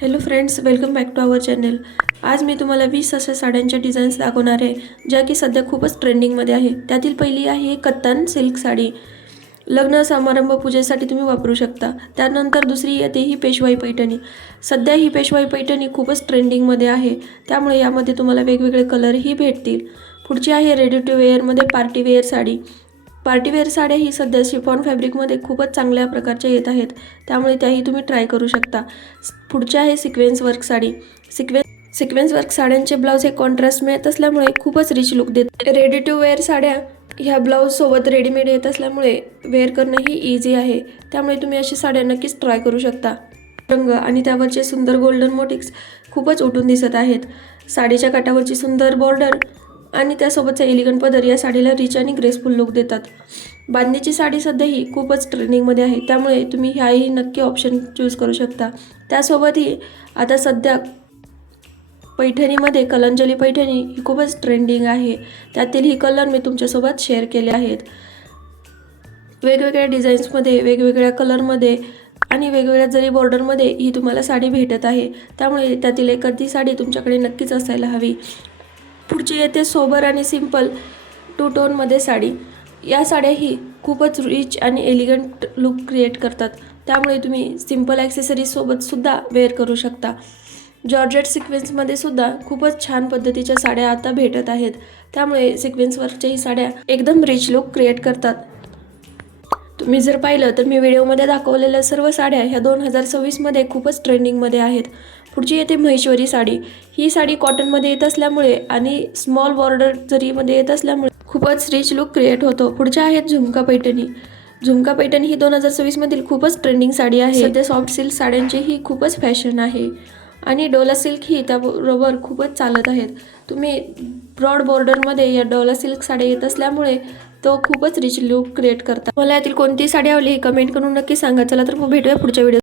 Hello friends, welcome back to our channel. आज मी तुम्हाला 20 अशा साड्यांच्या डिझाईन्स दाखवणार आहे ज्या की सध्या खूपच ट्रेंडिंगमध्ये आहे. त्यातील पहिली आहे कत्तन सिल्क साडी. लग्न समारंभ पूजेसाठी तुम्ही वापरू शकता. त्यानंतर दुसरी येते ही पेशवाई पैठणी. सध्या ही पेशवाई पैठणी खूपच ट्रेंडिंगमध्ये आहे, त्यामुळे यामध्ये तुम्हाला वेगवेगळे कलरही भेटतील. पुढची आहे रेडी टू वेअरमध्ये पार्टी वेअर साडी. पार्टीवेअर साड्या ही सध्या शिफॉन फॅब्रिकमध्ये खूपच चांगल्या प्रकारच्या येत आहेत, त्यामुळे त्याही तुम्ही ट्राय करू शकता. पुढचे आहे sequence work sari. Sequence work साड्यांचे ब्लाऊज हे कॉन्ट्रास्ट मिळत असल्यामुळे खूपच रिच लुक देते. रेडी टू वेअर साड्या ह्या ब्लाऊज सोबत रेडीमेड येत असल्यामुळे वेअर करणंही इझी आहे, त्यामुळे तुम्ही अशी साड्या नक्कीच ट्राय करू शकता. रंग आणि त्यावरचे सुंदर गोल्डन मोटिव्स खूपच उठून दिसत आहेत. साडीच्या काठावरची सुंदर बॉर्डर आणि त्यासोबतचा एलिगंट पदर या साडीला रिच आणि ग्रेसफुल लुक देतात. बांधणीची साडी सध्या ही खूपच ट्रेंडिंगमध्ये आहे, त्यामुळे तुम्ही ह्याही नक्की ऑप्शन चूज करू शकता. त्यासोबतही आता सध्या पैठणीमध्ये कलंजली पैठणी ही खूपच ट्रेंडिंग आहे. त्यातील ही कलर मी तुमच्यासोबत शेअर केले आहेत. वेगवेगळ्या डिझाईन्समध्ये, वेगवेगळ्या कलरमध्ये आणि वेगवेगळ्या जरी बॉर्डरमध्ये ही तुम्हाला साडी भेटत आहे, त्यामुळे त्यातील एखादी साडी तुमच्याकडे नक्कीच असायला हवी. पुढची येते सोबर आणि सिंपल टू टोनमध्ये साडी. या साड्या ही खूपच रिच आणि एलिगंट लुक क्रिएट करतात, त्यामुळे तुम्ही सिंपल ॲक्सेसरीजसोबत सुद्धा वेअर करू शकता. जॉर्जेट सिक्वेन्समध्ये सुद्धा खूपच छान पद्धतीच्या साड्या आता भेटत आहेत, त्यामुळे सिक्वेन्सवरच्या ही साड्या एकदम रिच लुक क्रिएट करतात. तुम्ही जर पाहिलं तर मी व्हिडिओमध्ये दाखवलेल्या सर्व साड्या ह्या 2026मध्ये खूपच ट्रेंडिंगमध्ये आहेत. पुढची येते महेश्वरी साडी. ही साडी कॉटनमध्ये येत असल्यामुळे आणि स्मॉल बॉर्डर जरीमध्ये येत असल्यामुळे खूपच रिच लुक क्रिएट होतो. पुढच्या आहेत झुमका पैठणी. झुमका पैठणी ही 2026मधील खूपच ट्रेंडिंग साडी आहे. सध्या सॉफ्ट सिल्क साड्यांची ही खूपच फॅशन आहे आणि डोला सिल्क ही त्याबरोबर खूपच चालत आहेत. तुम्ही ब्रॉड बॉर्डरमध्ये या डोला सिल्क साड्या येत असल्यामुळे तो खूपच रिच लुक क्रिएट करतात. मला यातील कोणती साडी आवडली हे कमेंट करून नक्की सांगा. चला तर मग भेटूया पुढच्या व्हिडिओ.